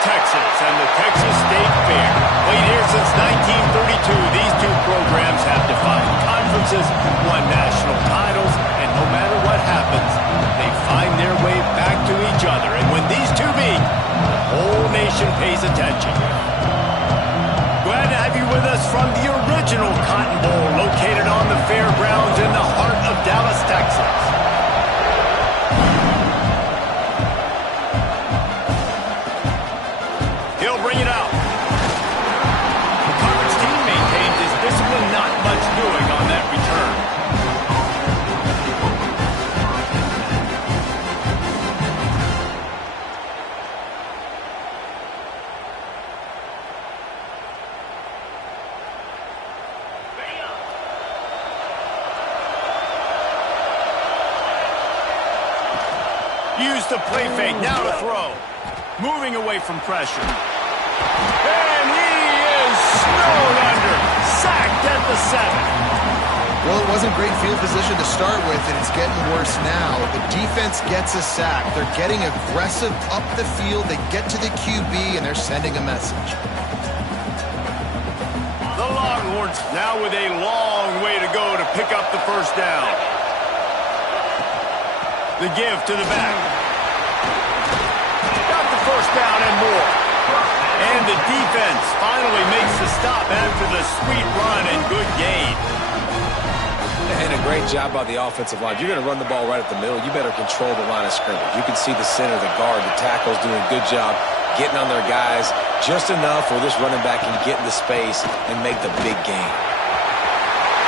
Texas and the Texas State Fair. Played here since 1932, these two programs have defied conferences, won national titles, and no matter what happens, they find their way back to each other. And when these two meet, the whole nation pays attention. Glad to have you with us from the original Cotton Bowl, located on the fairgrounds in the heart of Dallas, Texas. Bring it out. The Conference team maintains his discipline, not much doing on that return. Use the play fake, now to throw. Moving away from pressure. And he is snowed under. Sacked at the 7. Well, it wasn't great field position to start with, and it's getting worse now. The defense gets a sack. They're getting aggressive up the field. They get to the QB, and they're sending a message. The Longhorns now with a long way to go to pick up the first down. The give to the back. Got the first down and more. And the defense finally makes the stop after the sweet run and good gain. And a great job by the offensive line. You're going to run the ball right at the middle. You better control the line of scrimmage. You can see the center, the guard, the tackles doing a good job getting on their guys just enough where this running back can get into space and make the big gain.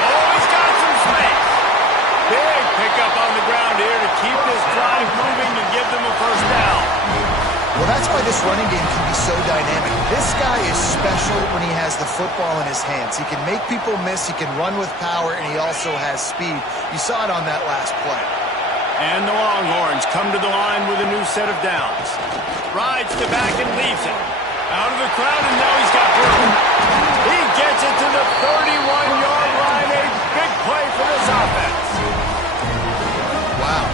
Oh, he's got some space. Big pickup on the ground here to keep this drive moving and give them a first down. Well, that's why this running game can be so dynamic. This guy is special when he has the football in his hands. He can make people miss, he can run with power, and he also has speed. You saw it on that last play. And the Longhorns come to the line with a new set of downs. Rides the back and leaves it. Out of the crowd, and now he's got room. He gets it to the 31-yard line. A big play for this offense. Wow.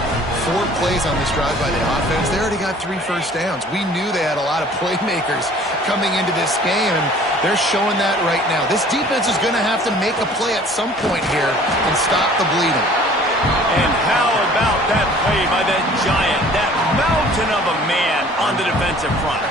4 plays on this drive by the offense. They already got 3 first downs. We knew they had a lot of playmakers coming into this game, and they're showing that right now. This defense is going to have to make a play at some point here and stop the bleeding. And how about that play by that giant, that mountain of a man on the defensive front?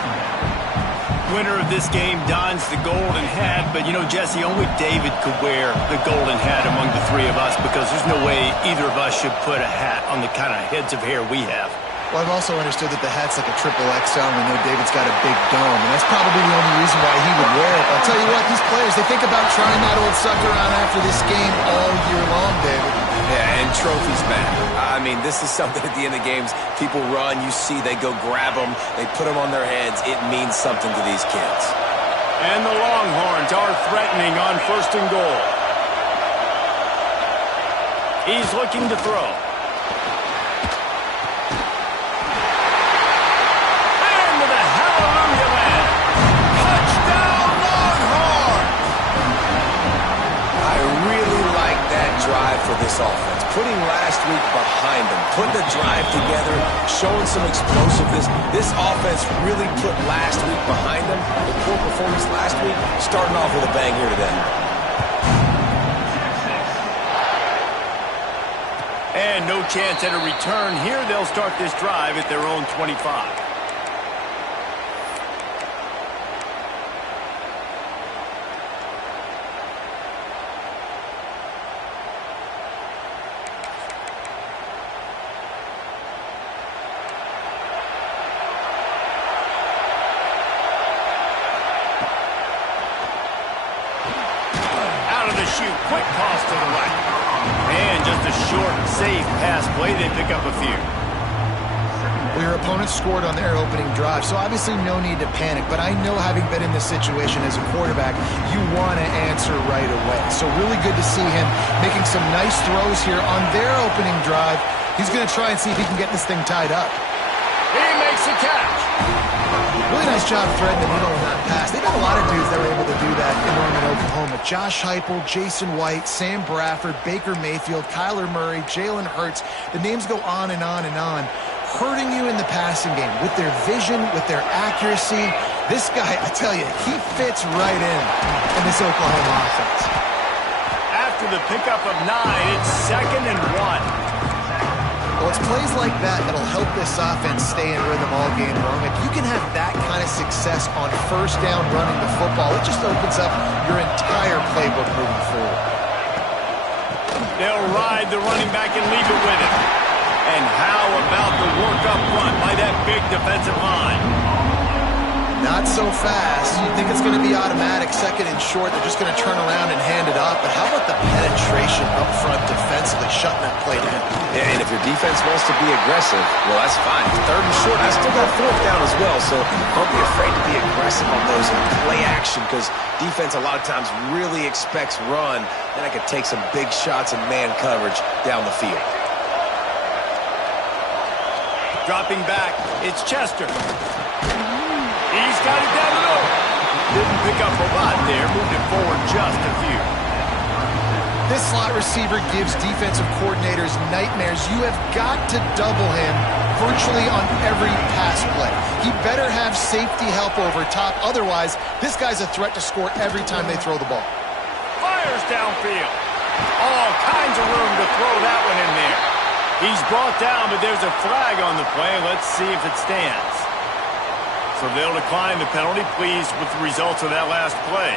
Winner of this game dons the golden hat, but you know, Jesse, only David could wear the golden hat among the 3 of us because there's no way either of us should put a hat on the kind of heads of hair we have. Well, I've also understood that the hat's like a triple XL, and we know David's got a big dome, and that's probably the only reason why he would wear it. But I'll tell you what, these players, they think about trying that old sucker on after this game all year long, David. Yeah, and trophies matter. I mean, this is something at the end of games. People run, you see, they go grab them, they put them on their heads. It means something to these kids. And the Longhorns are threatening on 1st and goal. He's looking to throw. And with a hallelujah land. for this offense. Putting last week behind them, putting the drive together, showing some explosiveness. This offense really put last week behind them. The poor performance last week, starting off with a bang here today. And no chance at a return here. They'll start this drive at their own 25. Quick toss to the right. And just a short, safe pass play. They pick up a few. Well, your opponent scored on their opening drive, so obviously no need to panic. But I know, having been in this situation as a quarterback, you want to answer right away. So really good to see him making some nice throws here on their opening drive. He's going to try and see if he can get this thing tied up. He makes a catch. Really nice job threading the middle of that pass. They've got a lot of dudes that were able to do that in Norman, Oklahoma. Josh Heupel, Jason White, Sam Bradford, Baker Mayfield, Kyler Murray, Jalen Hurts. The names go on and on and on. Hurting you in the passing game with their vision, with their accuracy. This guy, I tell you, he fits right in this Oklahoma offense. After the pickup of 9, it's 2nd and 1. Well, it's plays like that that'll help this offense stay in rhythm all game long. If you can have that kind of success on first down running the football, it just opens up your entire playbook moving forward. They'll ride the running back and leave it with him. And how about the work up front by that big defensive line? Not so fast. You think it's going to be automatic, 2nd and short. They're just going to turn around and hand it off. But how about the penetration up front defensively, shutting that play down? Yeah, and if your defense wants to be aggressive, well, that's fine. 3rd and short, I still got 4th down as well. So don't be afraid to be aggressive on those play action, because defense a lot of times really expects run. Then I could take some big shots in man coverage down the field. Dropping back, it's Chester. He's got it down the middle. Didn't pick up a lot there. Moved it forward just a few. This slot receiver gives defensive coordinators nightmares. You have got to double him virtually on every pass play. He better have safety help over top. Otherwise, this guy's a threat to score every time they throw the ball. Fires downfield. All kinds of room to throw that one in there. He's brought down, but there's a flag on the play. Let's see if it stands. So they'll decline the penalty, pleased with the results of that last play.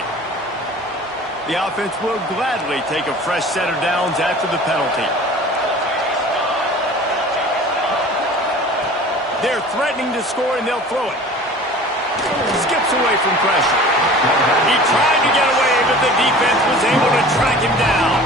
The offense will gladly take a fresh set of downs after the penalty. They're threatening to score, and they'll throw it. Skips away from pressure. He tried to get away, but the defense was able to track him down.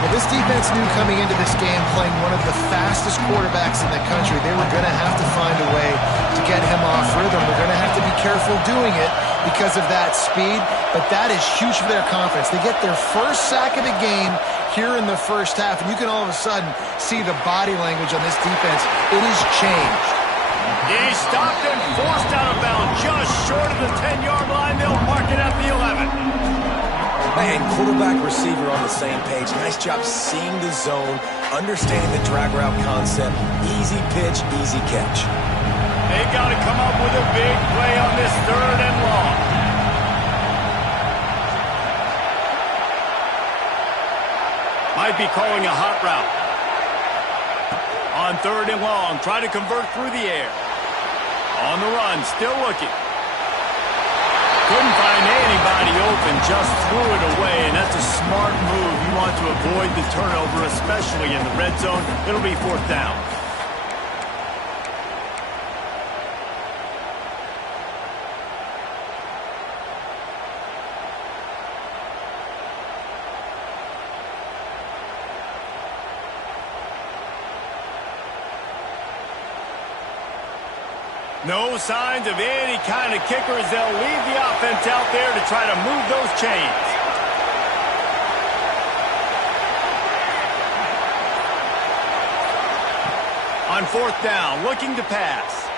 Well, this defense knew coming into this game, playing one of the fastest quarterbacks in the country, they were going to have to find a way to get him off rhythm. They're going to have to be careful doing it because of that speed, but that is huge for their confidence. They get their first sack of the game here in the first half, and you can all of a sudden see the body language on this defense. It has changed. He stopped and forced out of bounds just short of the 10-yard line. They'll mark it at the 11. And quarterback, receiver on the same page. Nice job seeing the zone, understanding the drag route concept. Easy pitch, easy catch. They got to come up with a big play on this 3rd and long. Might be calling a hot route. On 3rd and long, try to convert through the air. On the run, still looking. Couldn't find anybody open, just threw it away, and that's a smart move. You want to avoid the turnover, especially in the red zone. It'll be 4th down. No signs of any kind of kickers. They'll leave the offense out there to try to move those chains. On 4th down, looking to pass.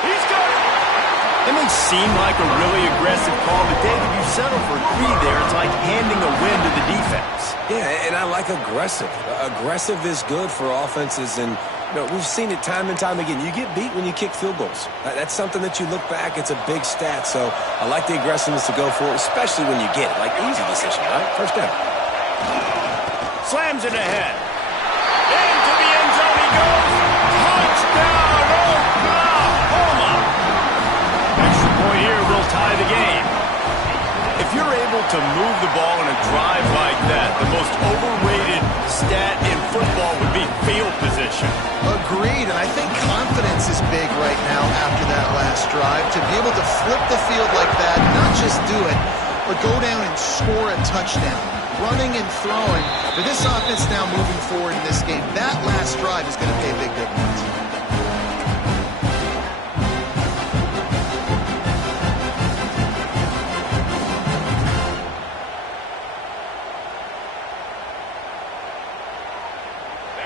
He's got it. It may seem like a really aggressive call, but David, you settle for 3 there. It's like handing a win to the defense. Yeah, and I like aggressive. Aggressive is good for offenses, and we've seen it time and time again. You get beat when you kick field goals. That's something that you look back, it's a big stat. So I like the aggressiveness to go for it, especially when you get it. Like, easy decision, right? First down. Slams it ahead. Into the end zone he goes. Touchdown, Oklahoma. Extra point here will tie the game. If you're able to move the ball in a drive like that, the most overrated stat in football would be field position. Agreed, and I think confidence is big right now after that last drive. To be able to flip the field like that, not just do it, but go down and score a touchdown. Running and throwing, but this offense now moving forward in this game, that last drive is going to pay a big difference.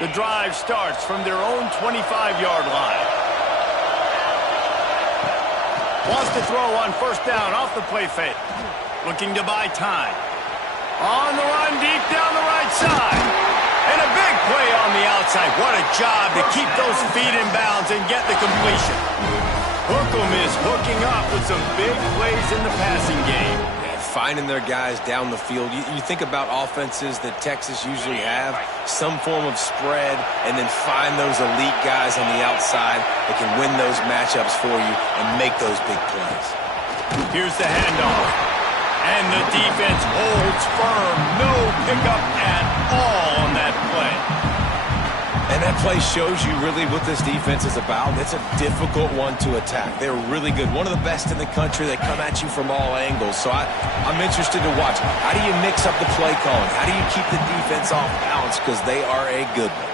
The drive starts from their own 25-yard line. Wants to throw on first down off the play fake. Looking to buy time. On the run deep down the right side. And a big play on the outside. What a job to keep those feet in bounds and get the completion. Hookem is hooking up with some big plays in the passing game. Yeah, finding their guys down the field. You think about offenses that Texas usually have, some form of spread, and then find those elite guys on the outside that can win those matchups for you and make those big plays. Here's the handoff. And the defense holds firm. No pickup at all on that play. And that play shows you really what this defense is about. It's a difficult one to attack. They're really good. One of the best in the country. They come at you from all angles. So I'm interested to watch. How do you mix up the play calling? How do you keep the defense off balance? Because they are a good one.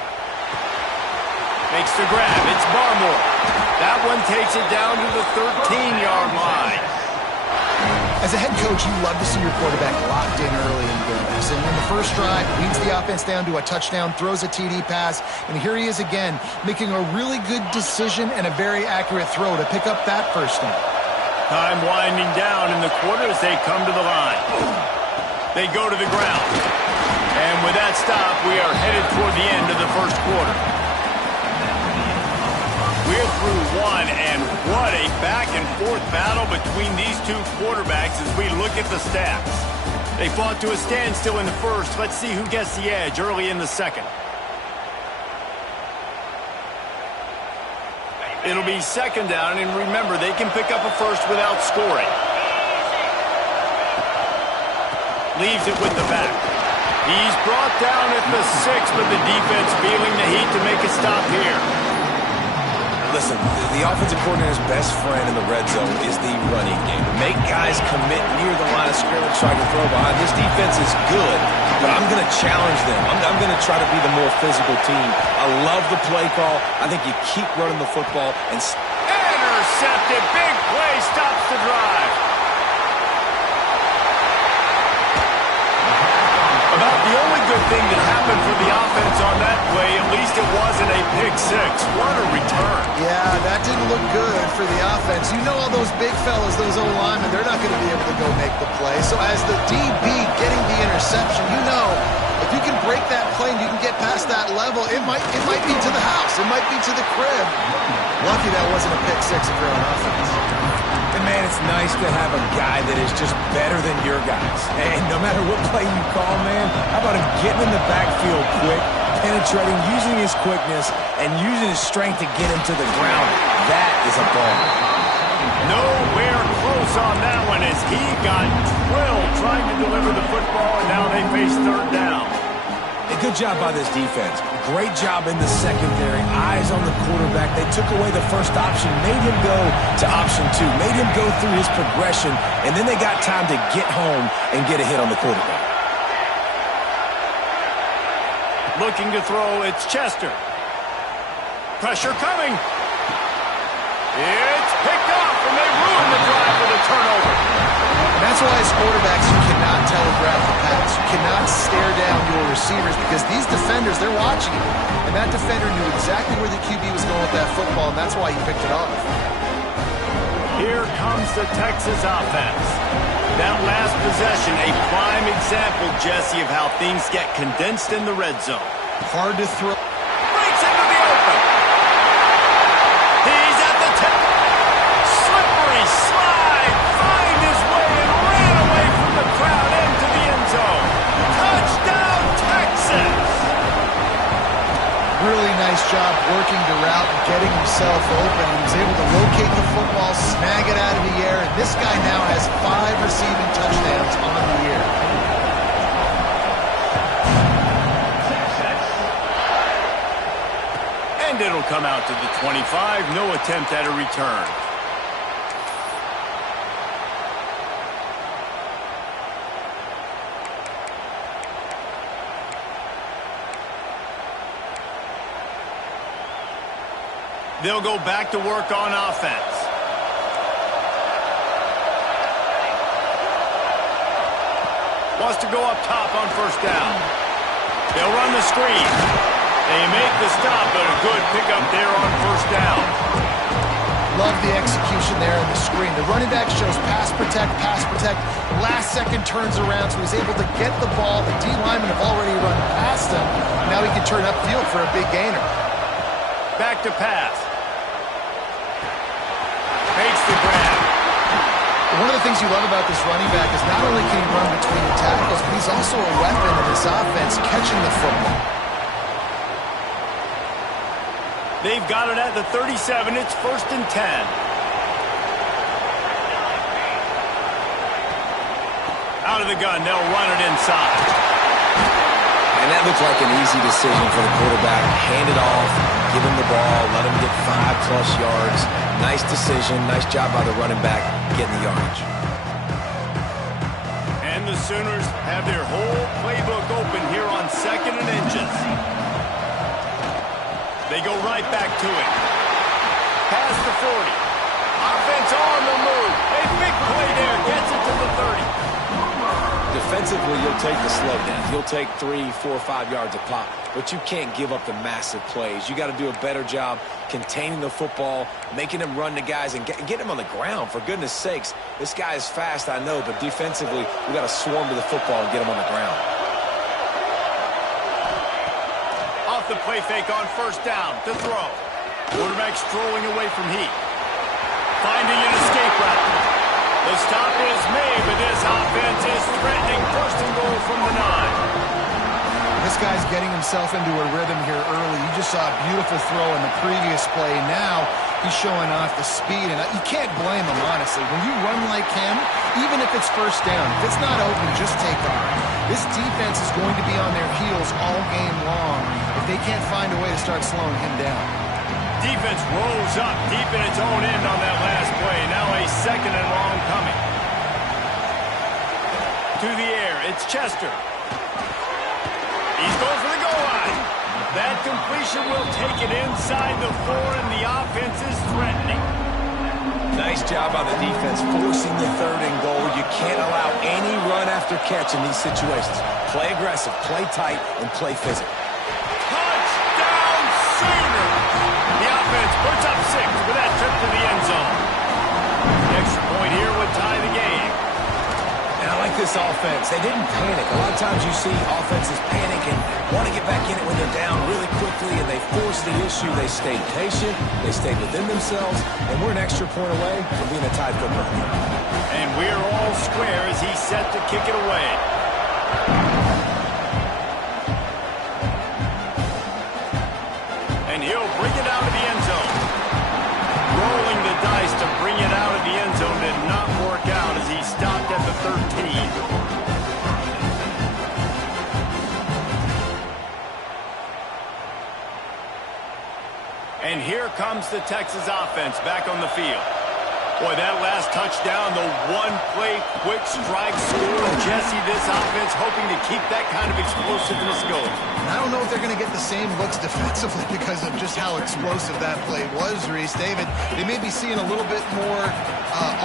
Makes the grab. It's Barmore. That one takes it down to the 13-yard line. As a head coach, you love to see your quarterback locked in early in games. And in the first drive, leads the offense down to a touchdown, throws a TD pass, and here he is again, making a really good decision and a very accurate throw to pick up that first down. Time winding down in the quarter as they come to the line. They go to the ground. And with that stop, we are headed toward the end of the first quarter. We're through one, and what a back-and-forth battle between these two quarterbacks as we look at the stats. They fought to a standstill in the first. Let's see who gets the edge early in the second. It'll be second down, and remember, they can pick up a first without scoring. Leaves it with the back. He's brought down at the 6, but the defense feeling the heat to make a stop here. Listen, the offensive coordinator's best friend in the red zone is the running game. Make guys commit near the line of scrimmage so I can throw behind. This defense is good, but I'm going to challenge them. I'm going to try to be the more physical team. I love the play call. I think you keep running the football. And intercepted. Big play stops the drive. About the only good thing that happened for the offense on that play, at least it wasn't a pick six. What a return. Yeah, that didn't look good for the offense. You know all those big fellas, those O-linemen, they're not going to be able to go make the play. So as the DB getting the interception, you know if you can break that play and you can get past that level, it might be to the house. It might be to the crib. Lucky that wasn't a pick six if you're on offense. And, man, it's nice to have a guy that is just better than your guys. And no matter what play you call, man, how about him getting in the backfield quick, penetrating, using his quickness, and using his strength to get him to the ground. That is a ball. Nowhere close on that one as he got drilled trying to deliver the football, and now they face third down. A good job by this defense. Great job in the secondary. Eyes on the quarterback. They took away the first option, made him go to option 2, made him go through his progression, and then they got time to get home and get a hit on the quarterback. Looking to throw, it's Chester. Pressure coming. It's picked off, and they ruin the drive with a turnover. And that's why as quarterbacks you cannot telegraph the pass. You cannot stare down your receivers because these defenders, they're watching you. And that defender knew exactly where the QB was going with that football, and that's why he picked it off. Here comes the Texas offense. That last possession, a prime example, Jesse, of how things get condensed in the red zone. Hard to throw. Breaks into the open. He's at the tip. Slippery slide. Find his way and ran away from the crowd into the end zone. Touchdown, Texas. Really nice job working the route and getting himself open. He was able to locate the football, snag it out of the air, and this guy now has 5 receiving touchdowns on the year. And it'll come out to the 25. No attempt at a return. They'll go back to work on offense. Wants to go up top on first down. They'll run the screen. They make the stop, but a good pickup there on first down. Love the execution there in the screen. The running back shows pass protect, pass protect. Last second turns around, so he's able to get the ball. The D linemen have already run past him. Now he can turn upfield for a big gainer. Back to pass. Makes the grab. One of the things you love about this running back is not only can he run between the tackles, but he's also a weapon in this offense catching the football. They've got it at the 37. It's 1st and 10. Out of the gun. They'll run it inside. And that looked like an easy decision for the quarterback. Hand it off, give him the ball, let him get 5+ yards. Nice decision. Nice job by the running back getting the yardage. And the Sooners have their whole playbook open here on 2nd and inches. They go right back to it. Past the 40. Offense on the move. A big play there. Gets it to the 30. Defensively, you'll take the slow down. You'll take 3, 4, 5 yards a pop, but you can't give up the massive plays. You got to do a better job containing the football, making them run to guys, and get them on the ground. For goodness sakes, this guy is fast, I know, but defensively, we got to swarm to the football and get him on the ground. Off the play fake on first down to throw. Quarterback strolling away from Heat. Finding an escape route. The stop is made, but this offense is threatening 1st and goal from the 9. This guy's getting himself into a rhythm here early. You just saw a beautiful throw in the previous play. Now he's showing off the speed, and you can't blame him, honestly. When you run like him, even if it's first down, if it's not open, just take off. This defense is going to be on their heels all game long if they can't find a way to start slowing him down. Defense rolls up deep in its own end on that last play. Now a 2nd and long coming. To the air, it's Chester. He's going for the goal line. That completion will take it inside the 4, and the offense is threatening. Nice job by the defense forcing the 3rd and goal. You can't allow any run after catch in these situations. Play aggressive, play tight, and play physical. Touchdown, Sooners! The offense puts up 6 with that trip to the end zone. The extra point here would tie the game. And I like this offense. They didn't panic. A lot of times you see offenses panic and want to get back in it when they're down really quickly, and they force the issue. They stayed patient. They stayed within themselves, and we're an extra point away from being a tied football game. And we're all square as he's set to kick it away. And he'll bring it out of the end zone. Rolling the dice to bring it out of the end zone did not work out as he stopped at the 13. And here comes the Texas offense back on the field. Boy, that last touchdown, the one-play quick strike score. Jesse, this offense hoping to keep that kind of explosiveness going. I don't know if they're going to get the same looks defensively because of just how explosive that play was, Reese. David, they may be seeing a little bit more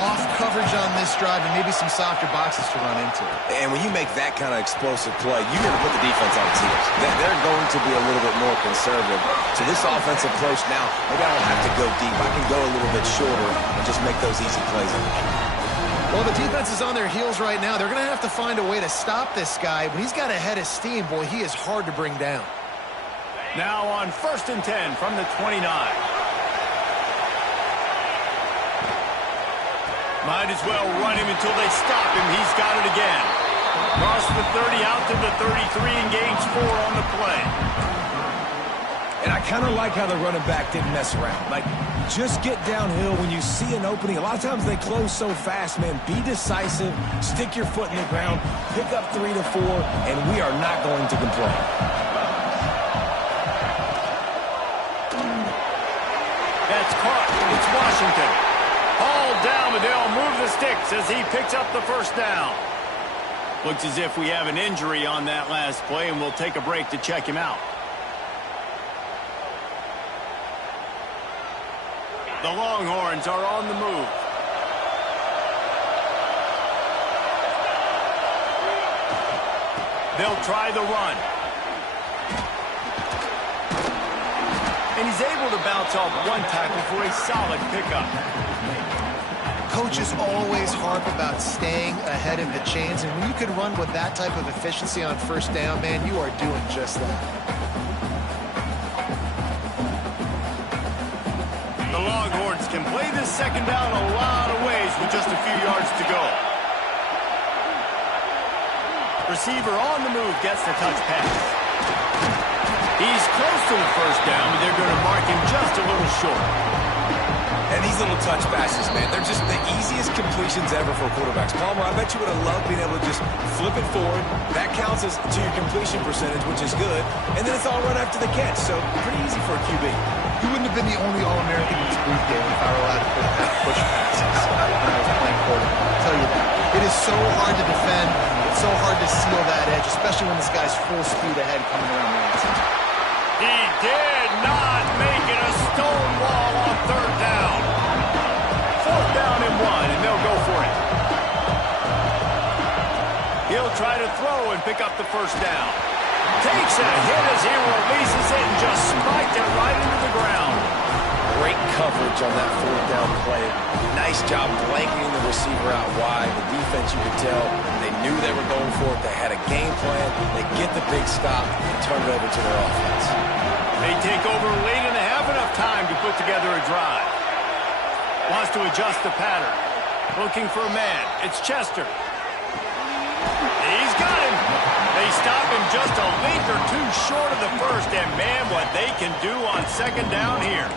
off coverage on this drive and maybe some softer boxes to run into. And when you make that kind of explosive play, you're going to put the defense on its heels. They're going to be a little bit more conservative. So this offensive approach now, maybe I don't have to go deep. I can go a little bit shorter and just make those easy plays on the field. Well, the defense is on their heels right now. They're going to have to find a way to stop this guy. When he's got a head of steam, boy, he is hard to bring down. Now on 1st and 10 from the 29. Might as well run him until they stop him. He's got it again. Across the 30, out to the 33, and gains 4 on the play. And I kind of like how the running back didn't mess around. Like, just get downhill when you see an opening. A lot of times they close so fast, man. Be decisive, stick your foot in the ground, pick up 3 to 4, and we are not going to complain. That's caught. It's Washington. Hauled down, but they'll move the sticks as he picks up the first down. Looks as if we have an injury on that last play, and we'll take a break to check him out. The Longhorns are on the move. They'll try the run. And he's able to bounce off one tackle for a solid pickup. Coaches always harp about staying ahead of the chains, and when you can run with that type of efficiency on first down, man, you are doing just that. The Longhorns can play this second down a lot of ways with just a few yards to go. Receiver on the move gets the touch pass. He's close to the first down, but they're going to mark him just a little short. And these little touch passes, man, they're just the easiest completions ever for quarterbacks. Palmer, I bet you would have loved being able to just flip it forward. That counts as to your completion percentage, which is good. And then it's all right after the catch, so pretty easy for a QB. He wouldn't have been the only All-American in his boot game if I were allowed to push passes when I was playing quarterback. I'll tell you that. It is so hard to defend. It's so hard to seal that edge, especially when this guy's full speed ahead coming around the outside. He did not make it a stone wall on 3rd down. 4th down and 1, and they'll go for it. He'll try to throw and pick up the first down. Takes a hit as he releases it and just spiked it right into the ground. Great coverage on that 4th down play. Nice job blanketing the receiver out wide. The defense, you could tell, they knew they were going for it. They had a game plan. They get the big stop and turn it over to their offense. They take over late and have enough time to put together a drive. Wants to adjust the pattern. Looking for a man. It's Chester. He's got him. They stop him just a length or two short of the first, and man, what they can do on 2nd down here.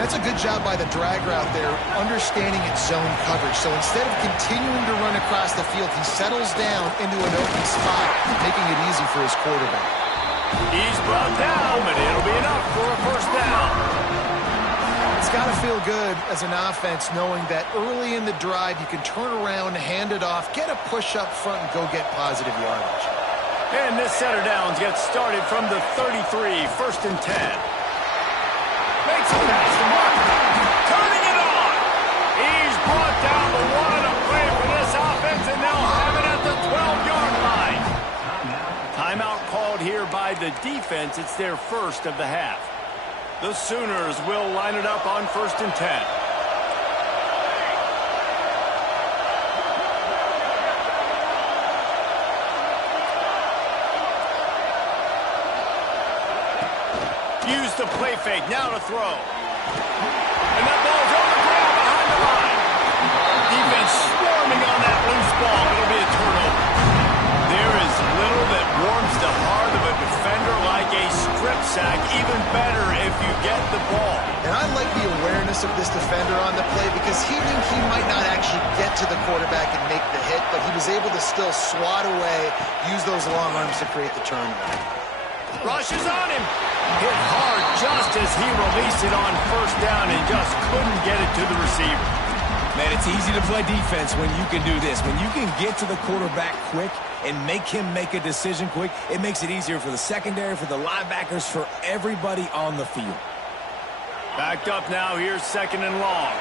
That's a good job by the drag route there, understanding its zone coverage. So instead of continuing to run across the field, he settles down into an open spot, making it easy for his quarterback. He's brought down, but it'll be enough for a first down. It's got to feel good as an offense knowing that early in the drive you can turn around, hand it off, get a push up front, and go get positive yardage. And this set of downs gets started from the 33, 1st and 10. Makes a pass to Martin. Turning it on. He's brought down the 1 to play for this offense, and they'll have it at the 12-yard line. Timeout called here by the defense. It's their first of the half. The Sooners will line it up on 1st and 10. Use the play fake, now to throw. And that ball's on the ground behind the line. Defense swarming on that loose ball. It'll be a turnover. There is little that warms the heart of a defender like a strip sack. Even better if you get the ball. And I like the awareness of this defender on the play because he knew he might not actually get to the quarterback and make the hit, but he was able to still swat away, use those long arms to create the turnover. Rushes on him. Hit hard just as he released it on 1st down and just couldn't get it to the receiver. Man, it's easy to play defense when you can do this. When you can get to the quarterback quick and make him make a decision quick, it makes it easier for the secondary, for the linebackers, for everybody on the field. Backed up now. Here's 2nd and long.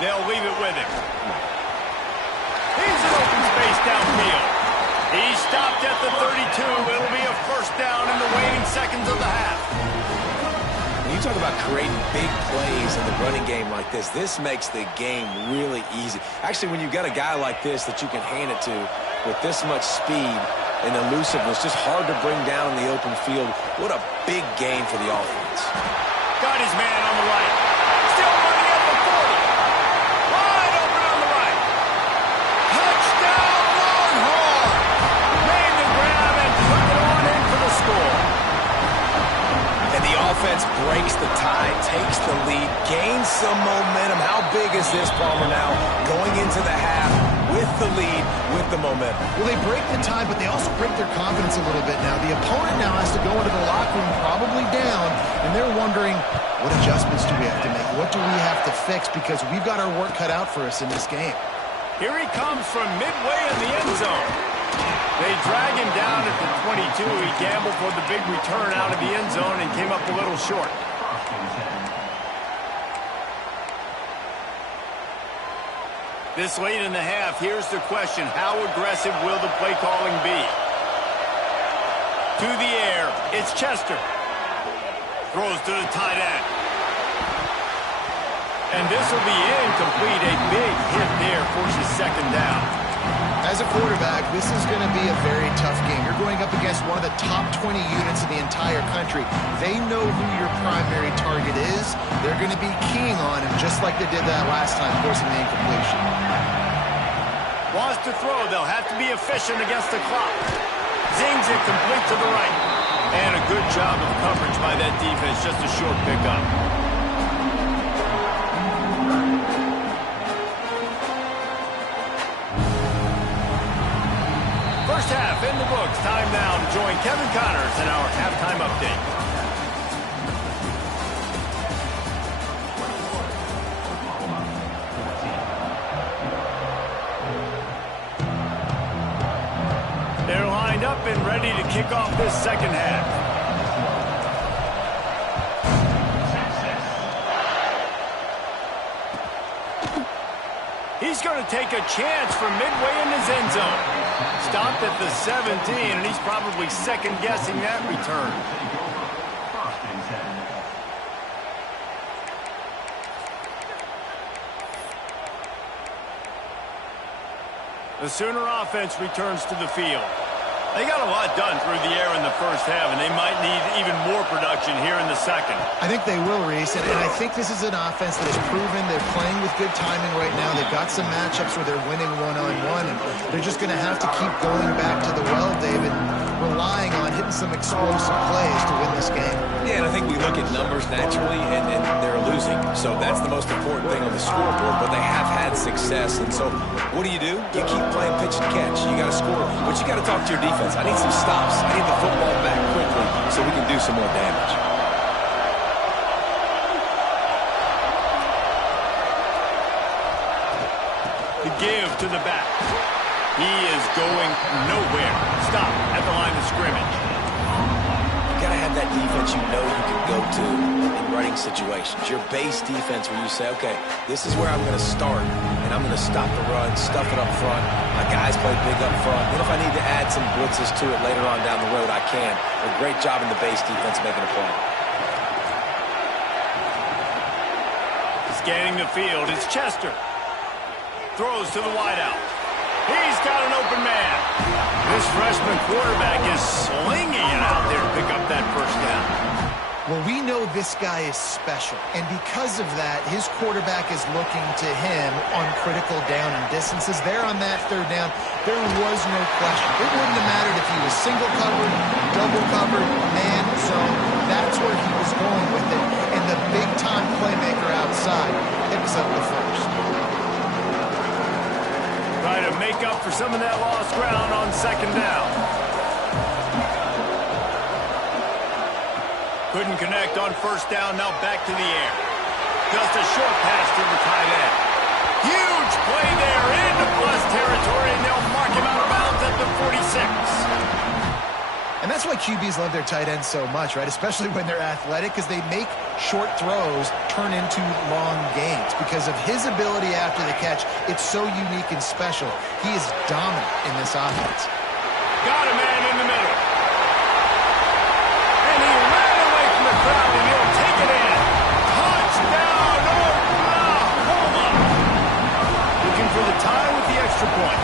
They'll leave it with him. Here's an open space downfield. He stopped at the 32. It'll be a first down in the waning seconds of the half. When you talk about creating big plays in the running game like this makes the game really easy. Actually, when you've got a guy like this that you can hand it to with this much speed and elusiveness, just hard to bring down in the open field, what a big game for the offense. Got his man on the right. Still running at the 40. Wide open on the right. Touchdown Longhorn! Made the grab and took it on in for the score. And the offense breaks the tie, takes the lead, gains some momentum. How big is this, Palmer, now going into the half with the lead, with the momentum? Well, they break the tie, but they also break their confidence a little bit now. The opponent now has to go into the locker room probably down, and they're wondering, what adjustments do we have to make? What do we have to fix? Because we've got our work cut out for us in this game. Here he comes from midway in the end zone. They drag him down at the 22. He gambled for the big return out of the end zone and came up a little short. This late in the half, here's the question. How aggressive will the play calling be? To the air, it's Chester. Throws to the tight end. And this will be incomplete. A big hit there, forces second down. As a quarterback, this is going to be a very tough game. You're going up against one of the top 20 units in the entire country. They know who your primary target is. They're going to be keying on him, just like they did that last time, forcing the incompletion. Wants to throw. They'll have to be efficient against the clock. Zings it complete to the right. And a good job of coverage by that defense. Just a short pickup. First half in the books. Time now to join Kevin Connors in our halftime update. They're lined up and ready to kick off this second half. He's going to take a chance from midway in his end zone. Stopped at the 17, and he's probably second-guessing that return. The Sooner offense returns to the field. They got a lot done through the air in the first half, and they might need even more production here in the second. I think they will, Reese, and I think this is an offense that has proven they're playing with good timing right now. They've got some matchups where they're winning one-on-one, and they're just going to have to keep going back to the well, David, relying on hitting some explosive plays to win this game. Yeah, and I think we look at numbers naturally, and they're losing. So that's the most important thing on the scoreboard, but they have had success. And so what do? You keep playing pitch and catch. You got to score, but you got to talk to your defense. I need some stops. I need the football back quickly so we can do some more damage. The give to the back. He is going nowhere. Stop at the line of scrimmage. You got to have that defense you know you can go to in running situations. Your base defense where you say, okay, this is where I'm going to start, and I'm going to stop the run, stuff it up front. My guys play big up front. And if I need to add some blitzes to it later on down the road, I can. A great job in the base defense making a play. Scanning the field, it's Chester. Throws to the wideout. He's got an open man. This freshman quarterback is slinging it out there to pick up that first down. Well, we know this guy is special, and because of that, his quarterback is looking to him on critical down and distances. There on that third down, there was no question. It wouldn't have mattered if he was single covered, double covered, man, zone. That's where he was going with it, and the big-time playmaker outside picks up the first. Try to make up for some of that lost ground on second down. Couldn't connect on first down, now back to the air. Just a short pass to the tight end. Huge play there into plus territory, and they'll mark him out of bounds at the 46. And that's why QBs love their tight ends so much, right? Especially when they're athletic, because they make short throws turn into long gains. Because of his ability after the catch, it's so unique and special. He is dominant in this offense. got a man in the middle. And he ran away from the crowd, and he'll take it in. Touchdown, Oklahoma! Looking for the tie with the extra point.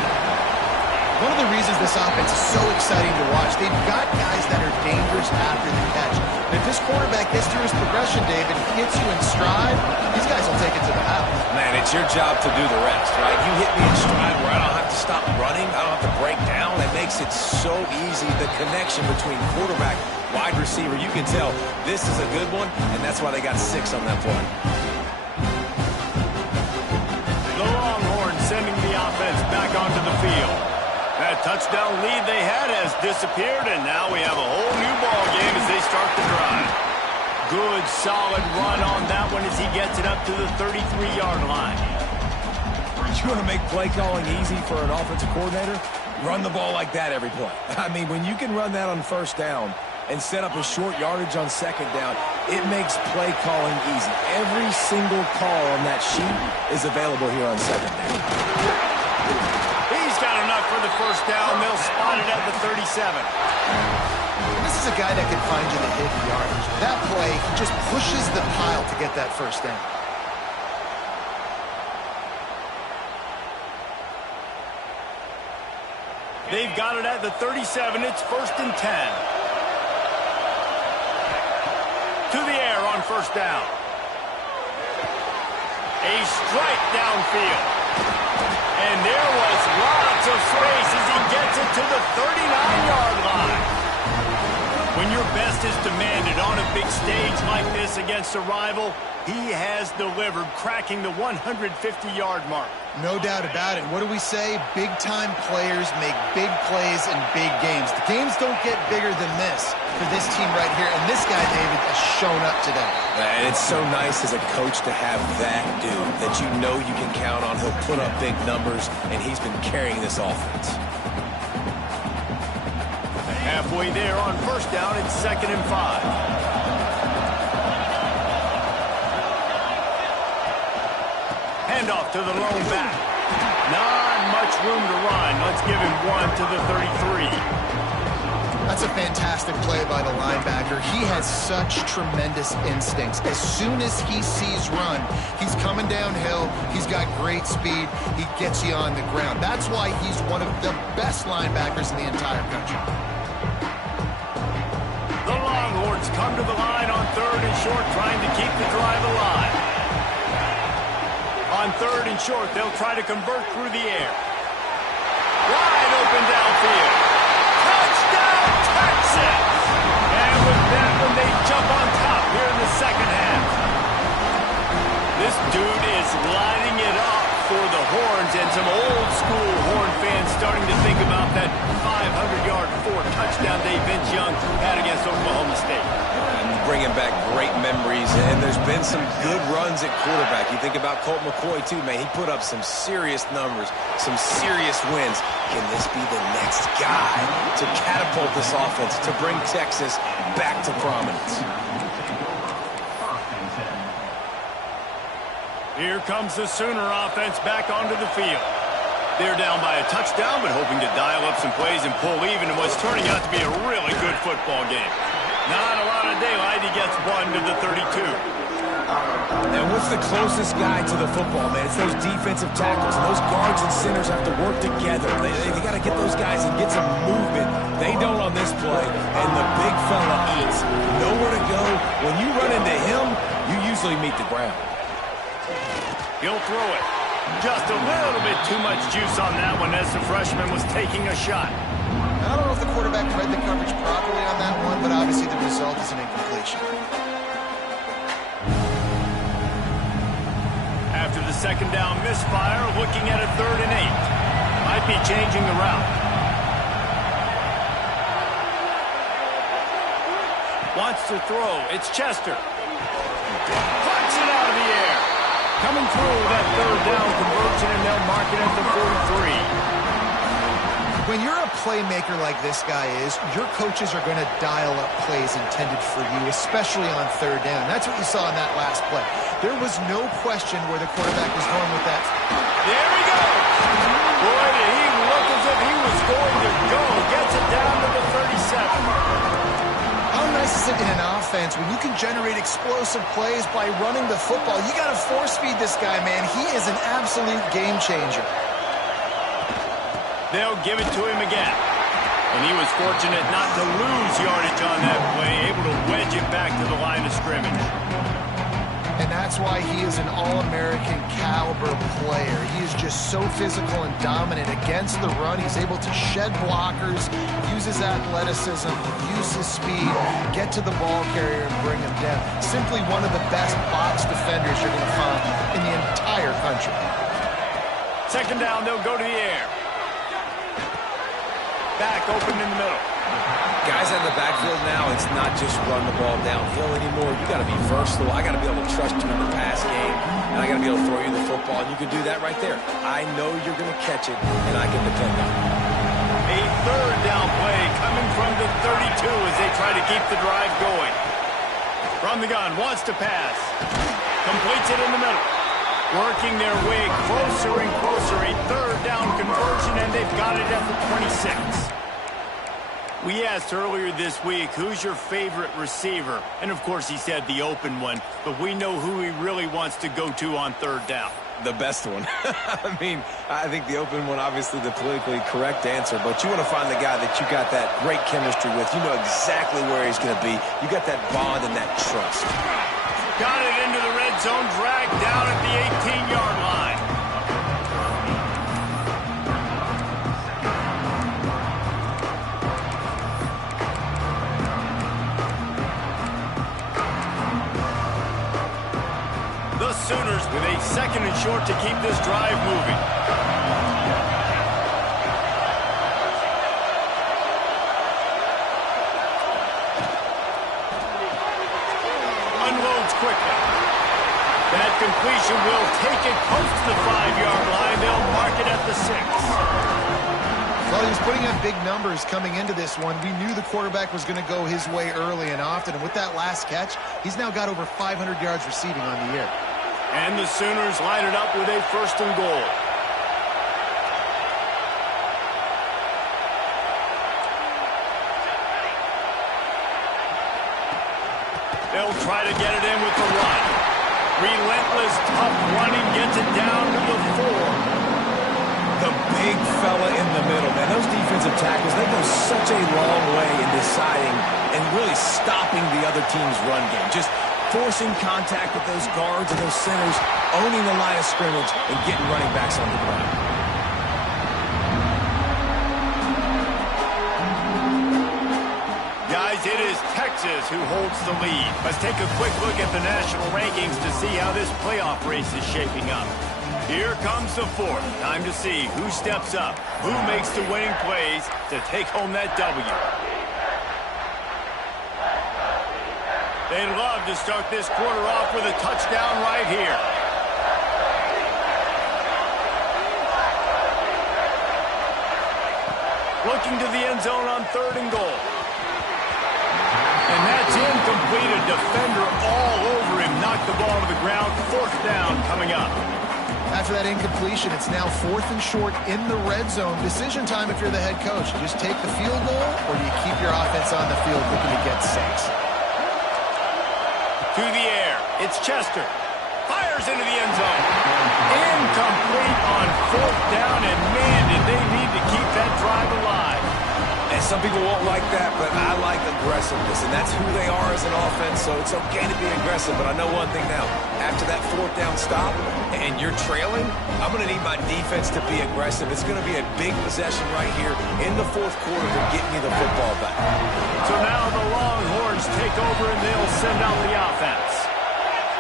One of the reasons this offense is so exciting to watch, they've got guys that are dangerous after the catch. And if this quarterback gets through his progression, David, he hits you in stride, these guys will take it to the house. Man, it's your job to do the rest, right? You hit me in stride where I don't have to stop running. I don't have to break down. That makes it so easy. The connection between quarterback, wide receiver, you can tell this is a good one, and that's why they got 6 on that play. The Longhorns sending the offense back onto the field. That touchdown lead they had has disappeared, and now we have a whole new ball game as they start the drive. Good, solid run on that one as he gets it up to the 33-yard line. You want to make play calling easy for an offensive coordinator? Run the ball like that every play. I mean, when you can run that on first down and set up a short yardage on second down, it makes play calling easy. Every single call on that sheet is available here on second down. He's got enough for the first down. They'll spot it at the 37. This is a guy that can find you the hidden yardage. That play, he just pushes the pile to get that first down. They've got it at the 37. It's 1st and 10. To the air on first down. A strike downfield. And there was lots of space as he gets it to the 39-yard line. When your best is demanded on a big stage like this against a rival, he has delivered, cracking the 150-yard mark. No doubt about it. What do we say? Big-time players make big plays in big games. The games don't get bigger than this for this team right here, and this guy, David, has shown up today. And it's so nice as a coach to have that dude that you know you can count on. He'll put up big numbers, and he's been carrying this offense. Halfway there on first down, it's 2nd and 5. Handoff to the lone back. Not much room to run. Let's give him 1 to the 33. That's a fantastic play by the linebacker. He has such tremendous instincts. As soon as he sees run, he's coming downhill. He's got great speed. He gets you on the ground. That's why he's one of the best linebackers in the entire country. The Longhorns come to the line on 3rd and short, trying to keep the drive alive. On 3rd and short, they'll try to convert through the air. Wide open downfield. Touchdown, Texas! And with that one, they jump on top here in the second half. This dude is lighting it up for the Horns, and some old-school Horn fans starting to think about that 500-yard 4-touchdown day Vince Young had against Oklahoma State. Bringing back great memories, and there's been some good runs at quarterback. You think about Colt McCoy, too, man. He put up some serious numbers, some serious wins. Can this be the next guy to catapult this offense, to bring Texas back to prominence? Here comes the Sooner offense back onto the field. They're down by a touchdown, but hoping to dial up some plays and pull even in what's turning out to be a really good football game. Not a lot of daylight. He gets 1 to the 32. And what's the closest guy to the football, man? It's those defensive tackles. And those guards and centers have to work together. They got to get those guys and get some movement. They don't on this play, and the big fella eats. Nowhere to go. When you run into him, you usually meet the ground. He'll throw it. Just a little bit too much juice on that one as the freshman was taking a shot. I don't know if the quarterback read the coverage properly on that one, but obviously the result is an incompletion. After the second down misfire, looking at a 3rd and 8. Might be changing the route. Wants to throw. It's Chester. Clutch it out of the air. Coming through that 3rd down conversion, and they'll mark it at the 43. When you're a playmaker like this guy is, your coaches are going to dial up plays intended for you, especially on 3rd down. That's what you saw in that last play. There was no question where the quarterback was going with that. There he goes. Boy, did he look as if he was going to go. Gets it down offense, when you can generate explosive plays by running the football, you got to force feed this guy, man. He is an absolute game changer. They'll give it to him again. And he was fortunate not to lose yardage on that play, able to wedge it back to the line of scrimmage. And that's why he is an all-American caliber player. He is just so physical and dominant against the run. He's able to shed blockers, use his athleticism, use his speed, get to the ball carrier and bring him down. Simply one of the best box defenders you're going to find in the entire country. Second down, they'll go to the air. Back open in the middle. Guys out of the backfield now, it's not just run the ball downhill anymore. You got to be versatile. I got to be able to trust you in the pass game, and I got to be able to throw you the football, and you can do that right there. I know you're going to catch it, and I can depend on it. A third down play coming from the 32 as they try to keep the drive going. From the gun, wants to pass. Completes it in the middle. Working their way closer and closer. A third down conversion, and they've got it at the 26. We asked earlier this week, who's your favorite receiver? And, of course, he said the open one. But we know who he really wants to go to on third down. The best one. I mean, I think the open one, obviously the politically correct answer. But you want to find the guy that you got that great chemistry with. You know exactly where he's going to be. You got that bond and that trust. Got it into the red zone, dragged down at the 18-yard line. The Sooners with a second and short to keep this drive moving. Unloads quickly. That completion will take it close to the 5-yard line. They'll mark it at the 6. Well, he was putting up big numbers coming into this one. We knew the quarterback was going to go his way early and often. And with that last catch, he's now got over 500 yards receiving on the year. And the Sooners line it up with a first and goal. They'll try to get it in with the run. Relentless, tough running gets it down to the 4. The big fella in the middle, man. Those defensive tackles, they go such a long way in deciding and really stopping the other team's run game. Just forcing contact with those guards and those centers, owning the line of scrimmage, and getting running backs on the ground. Guys, it is Texas who holds the lead. Let's take a quick look at the national rankings to see how this playoff race is shaping up. Here comes the 4th. Time to see who steps up, who makes the winning plays to take home that W. They'd love to start this quarter off with a touchdown right here. Looking to the end zone on 3rd and goal. And that's incomplete. A defender all over him. Knocked the ball to the ground. 4th down coming up. After that incompletion, it's now 4th and short in the red zone. Decision time if you're the head coach. You just take the field goal, or do you keep your offense on the field looking to get 6? To the air. It's Chester. Fires into the end zone. Incomplete on 4th down, and man, did they need to keep that drive alive. And some people won't like that, but I like aggressiveness, and that's who they are as an offense, so it's okay to be aggressive. But I know one thing now. After that 4th down stop, and you're trailing, I'm going to need my defense to be aggressive. It's going to be a big possession right here in the 4th quarter to get me the football back. So now the Longhorns take over, and they'll send out the offense.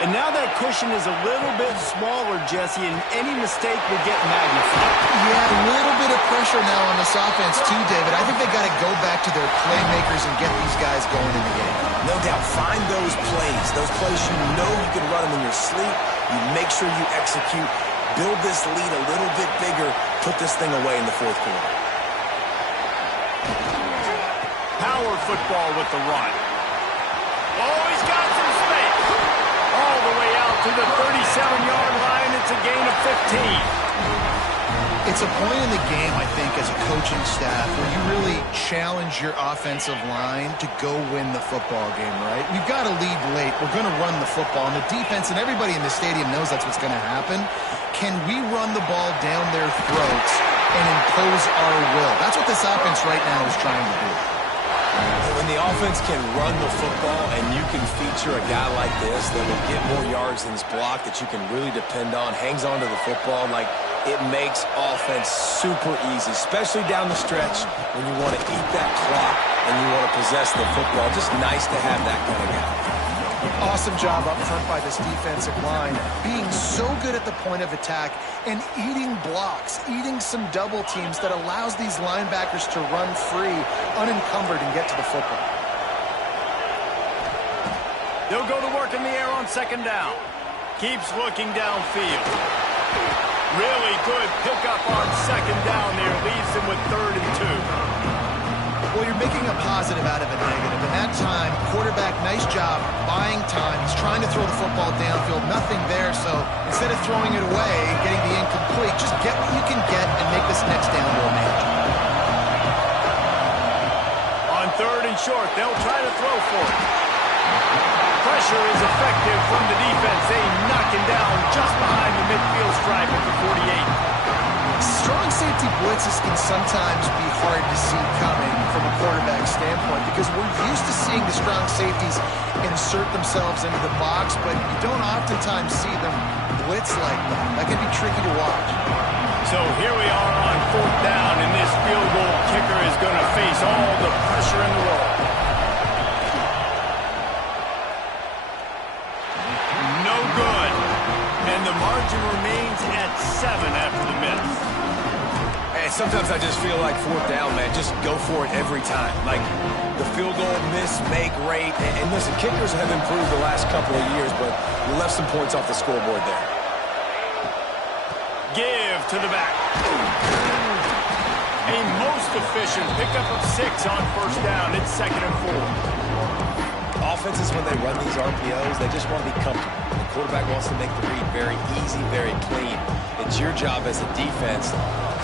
And now that cushion is a little bit smaller, Jesse, and any mistake will get magnified. Yeah, a little bit of pressure now on this offense too, David. I think they got to go back to their playmakers and get these guys going in the game. No doubt. Find those plays you know you can run them in your sleep. You make sure you execute. Build this lead a little bit bigger. Put this thing away in the 4th quarter. Power football with the run. Oh, he's got some space. All the way out to the 37-yard line. It's a gain of 15. It's a point in the game, I think, as a coaching staff where you really challenge your offensive line to go win the football game, right? We've got to lead late. We're going to run the football. And the defense and everybody in the stadium knows that's what's going to happen. Can we run the ball down their throats and impose our will? That's what this offense right now is trying to do. When the offense can run the football and you can feature a guy like this that will get more yards than his block, that you can really depend on, hangs on to the football, like it makes offense super easy, especially down the stretch when you want to eat that clock and you want to possess the football. Just nice to have that kind of guy. Awesome job up front by this defensive line, being so good at the point of attack and eating blocks, eating some double teams that allows these linebackers to run free, unencumbered, and get to the football. They'll go to work in the air on second down. Keeps looking downfield. Really good pickup on second down there. Leaves them with 3rd and 2. Well, you're making a positive out of a negative. In that time, quarterback, nice job, buying time. He's trying to throw the football downfield. Nothing there, so instead of throwing it away, getting the incomplete, just get what you can get and make this next down more manageable. On 3rd and short, they'll try to throw for it. Pressure is effective from the defense. They knock him down just behind the midfield stripe at the 48. Strong safety blitzes can sometimes be hard to see coming from a quarterback standpoint because we're used to seeing the strong safeties insert themselves into the box, but you don't oftentimes see them blitz like that. That can be tricky to watch. So here we are on 4th down, and this field goal kicker is going to face all the pressure in the world. No good. And the margin remains at 7 after the miss. And sometimes I just feel like 4th down, man, just go for it every time. Like the field goal miss, make rate. And listen, kickers have improved the last couple of years, but we left some points off the scoreboard there. Give to the back. A most efficient pickup of 6 on 1st down. It's 2nd and 4. Offenses, when they run these RPOs, they just want to be comfortable. The quarterback wants to make the read very easy, very clean. It's your job as a defense to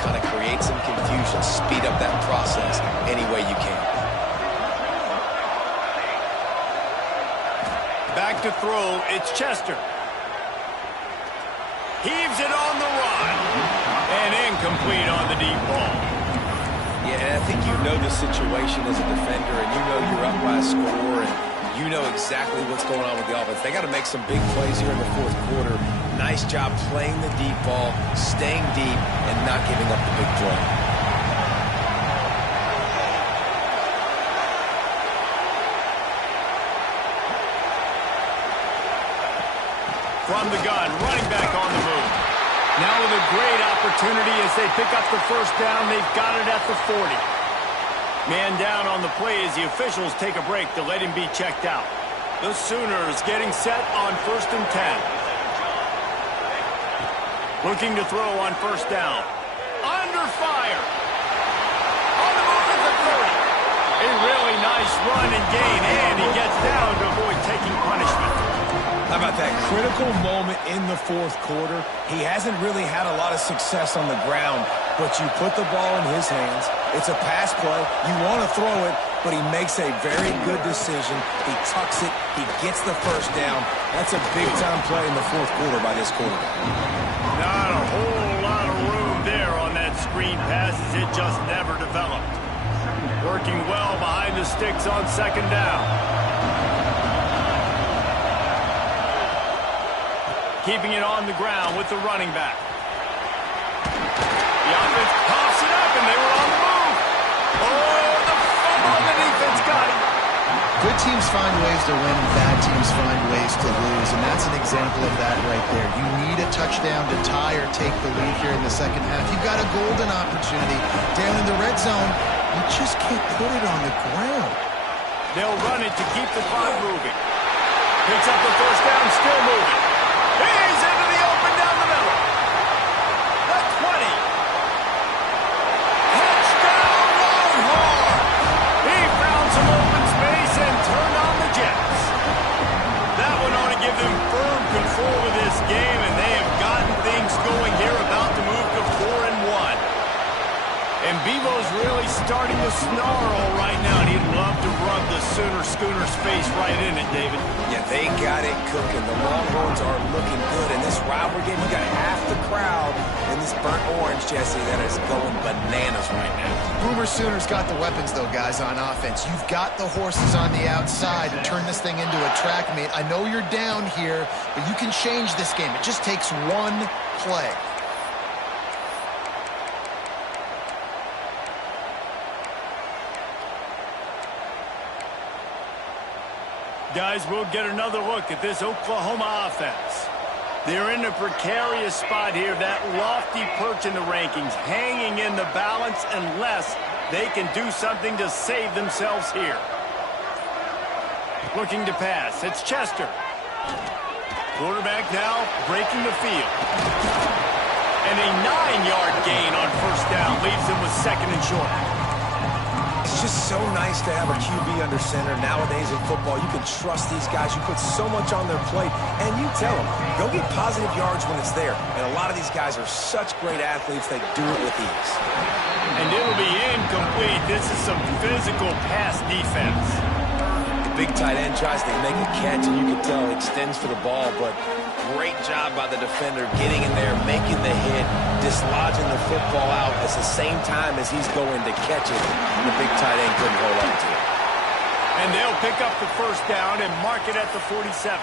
kind of create some confusion, speed up that process any way you can. Back to throw, it's Chester. Heaves it on the run. And incomplete on the deep ball. Yeah, and I think you know the situation as a defender, and you know you're up by a score, and you know exactly what's going on with the offense. They got to make some big plays here in the 4th quarter. Nice job playing the deep ball, staying deep, and not giving up the big play. From the gun, running back on the move. Now with a great opportunity as they pick up the 1st down. They've got it at the 40. Man down on the play as the officials take a break to let him be checked out. The Sooners getting set on 1st and 10. Looking to throw on 1st down. Under fire. On the move at the 30. A really nice run and gain, and he gets down to avoid taking punishment. How about that critical moment in the 4th quarter? He hasn't really had a lot of success on the ground, but you put the ball in his hands. It's a pass play. You want to throw it, but he makes a very good decision. He tucks it. He gets the 1st down. That's a big-time play in the 4th quarter by this quarterback. Not a whole lot of room there on that screen pass as it just never developed. Working well behind the sticks on 2nd down. Keeping it on the ground with the running back. The offense pops it up, and they were on the move. Oh, the fumble, the defense got it. Good teams find ways to win, and bad teams find ways to lose, and that's an example of that right there. You need a touchdown to tie or take the lead here in the 2nd half. You've got a golden opportunity down in the red zone. You just can't put it on the ground. They'll run it to keep the clock moving. Picks up the 1st down, still moving. He's into the open down the middle. The 20. Touchdown Longhorn. He found some open space and turned on the Jets. That one ought to give them firm control of this game, and they have gotten things going here, about to move to 4-1. And Bevo's really starting to snarl right now, and he'd love to rub the Schooner's face right in it, David. Yeah, they got it cooking. The Longhorns are looking good. In this rivalry game, you got half the crowd in this burnt orange, Jesse, that is going bananas right now. Boomer Sooners got the weapons, though, guys, on offense. You've got the horses on the outside to turn this thing into a track meet. I know you're down here, but you can change this game. It just takes one play. Guys, we'll get another look at this Oklahoma offense. They're in a precarious spot here, that lofty perch in the rankings, hanging in the balance unless they can do something to save themselves here. Looking to pass. It's Chester. Quarterback now breaking the field. And a 9-yard gain on first down leaves them with 2nd and short. It's just so nice to have a QB under center. Nowadays in football, you can trust these guys. You put so much on their plate, and you tell them, go get positive yards when it's there. And a lot of these guys are such great athletes, they do it with ease. And it'll be incomplete. This is some physical pass defense. The big tight end tries to make a catch, and you can tell he extends for the ball, but great job by the defender getting in there, making the hit, dislodging the football out at the same time as he's going to catch it. The big tight end couldn't hold on to it. And they'll pick up the first down and mark it at the 47.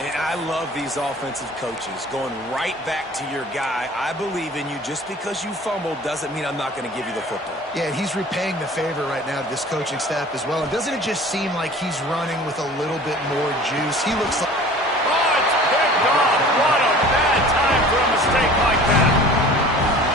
And I love these offensive coaches going right back to your guy. I believe in you. Just because you fumbled doesn't mean I'm not going to give you the football. Yeah, he's repaying the favor right now to this coaching staff as well. And doesn't it just seem like he's running with a little bit more juice? He looks like... What a bad time for a mistake like that.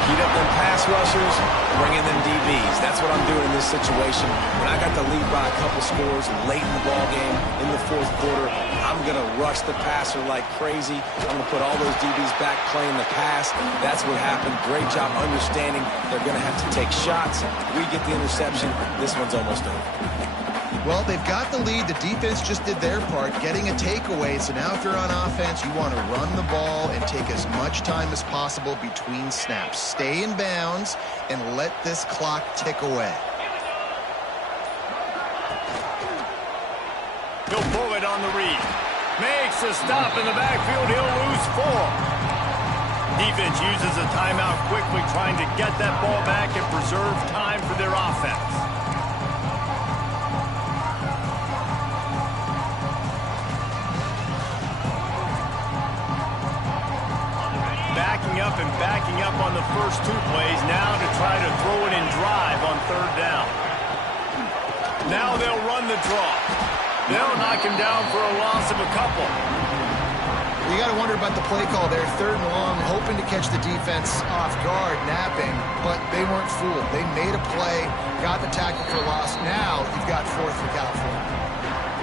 Heat up them pass rushers, bring in them DBs. That's what I'm doing in this situation. When I got the lead by a couple scores late in the ball game, in the 4th quarter, I'm going to rush the passer like crazy. I'm going to put all those DBs back playing the pass. That's what happened. Great job understanding they're going to have to take shots. We get the interception. This one's almost over. Well, they've got the lead. The defense just did their part, getting a takeaway. So now if you're on offense, you want to run the ball and take as much time as possible between snaps. Stay in bounds and let this clock tick away. He'll pull it on the read. Makes a stop in the backfield. He'll lose 4. Defense uses a timeout quickly, trying to get that ball back and preserve time for their offense. Backing up on the first 2 plays now to try to throw it and drive on 3rd down. Now they'll run the draw. They'll knock him down for a loss of a couple. You got to wonder about the play call there. 3rd and long, hoping to catch the defense off guard, napping, but they weren't fooled. They made a play, got the tackle for loss. Now you've got 4th for California.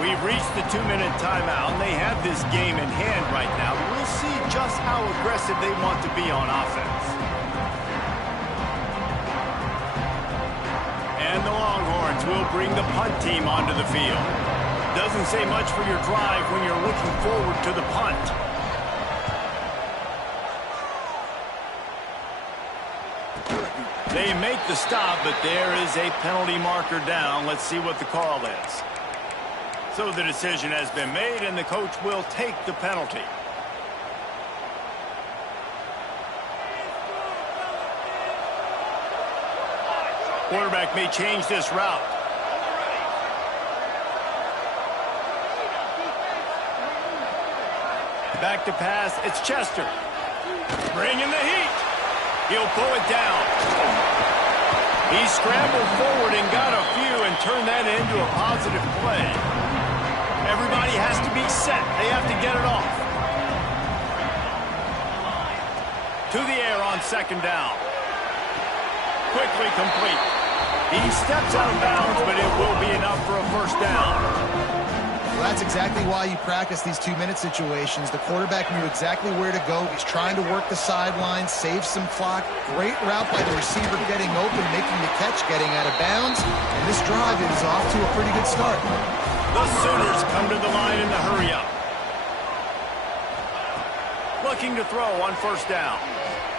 We've reached the 2-minute timeout, and they have this game in hand right now. We'll see just how aggressive they want to be on offense. And the Longhorns will bring the punt team onto the field. Doesn't say much for your drive when you're looking forward to the punt. They make the stop, but there is a penalty marker down. Let's see what the call is. So the decision has been made, and the coach will take the penalty. Quarterback may change this route. Back to pass. It's Chester. Bringing the heat. He'll pull it down. He scrambled forward and got a few and turned that into a positive play. Everybody has to be set. They have to get it off. To the air on 2nd down. Quickly complete. He steps out of bounds, but it will be enough for a first down. Well, that's exactly why you practice these 2-minute situations. The quarterback knew exactly where to go. He's trying to work the sidelines, save some clock. Great route by the receiver getting open, making the catch, getting out of bounds. And this drive is off to a pretty good start. The Sooners come to the line in the hurry-up. Looking to throw on 1st down.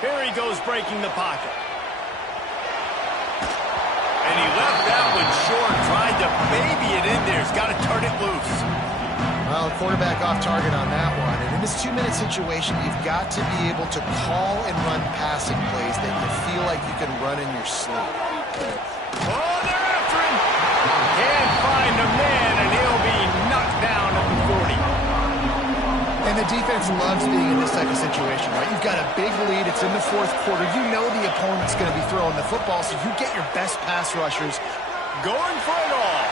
Here he goes breaking the pocket. And he left that one short, tried to baby it in there. He's got to turn it loose. Well, the quarterback off target on that one. And in this 2-minute situation, you've got to be able to call and run passing plays that you feel like you can run in your sleep. Oh, they're after him. Can't find a man, and he'll be knocked down at the 40. And the defense loves being in this type of situation, right? You've got a big lead. It's in the fourth quarter. You know the opponent's going to be throwing the football, so you get your best pass rushers going for it all.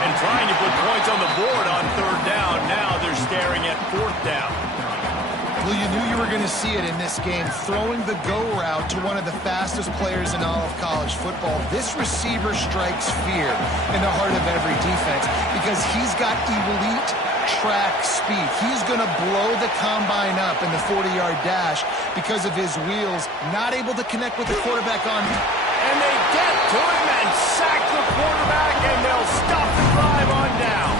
And trying to put points on the board on third down. Now they're staring at fourth down. Well, you knew you were going to see it in this game, throwing the go route to one of the fastest players in all of college football. This receiver strikes fear in the heart of every defense because he's got elite track speed. He's going to blow the combine up in the 40-yard dash because of his wheels, not able to connect with the quarterback on. And they get to him and sack the quarterback, and they'll stop the drive on down.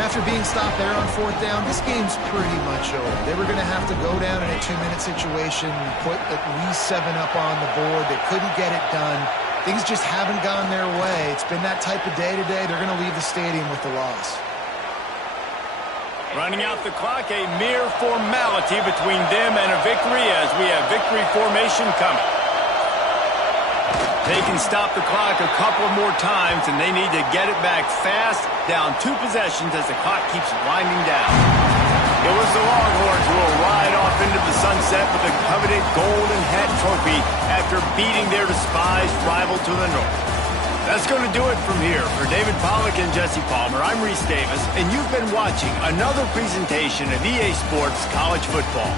After being stopped there on fourth down, this game's pretty much over. They were going to have to go down in a 2-minute situation, put at least 7 up on the board. They couldn't get it done. Things just haven't gone their way. It's been that type of day today. They're going to leave the stadium with the loss. Running out the clock, a mere formality between them and a victory as we have victory formation coming. They can stop the clock a couple more times, and they need to get it back fast, down 2 possessions as the clock keeps winding down. It was the Longhorns who will ride off into the sunset with the coveted Golden Hat Trophy after beating their despised rival to the north. That's going to do it from here. For David Pollack and Jesse Palmer, I'm Reese Davis, and you've been watching another presentation of EA Sports College Football.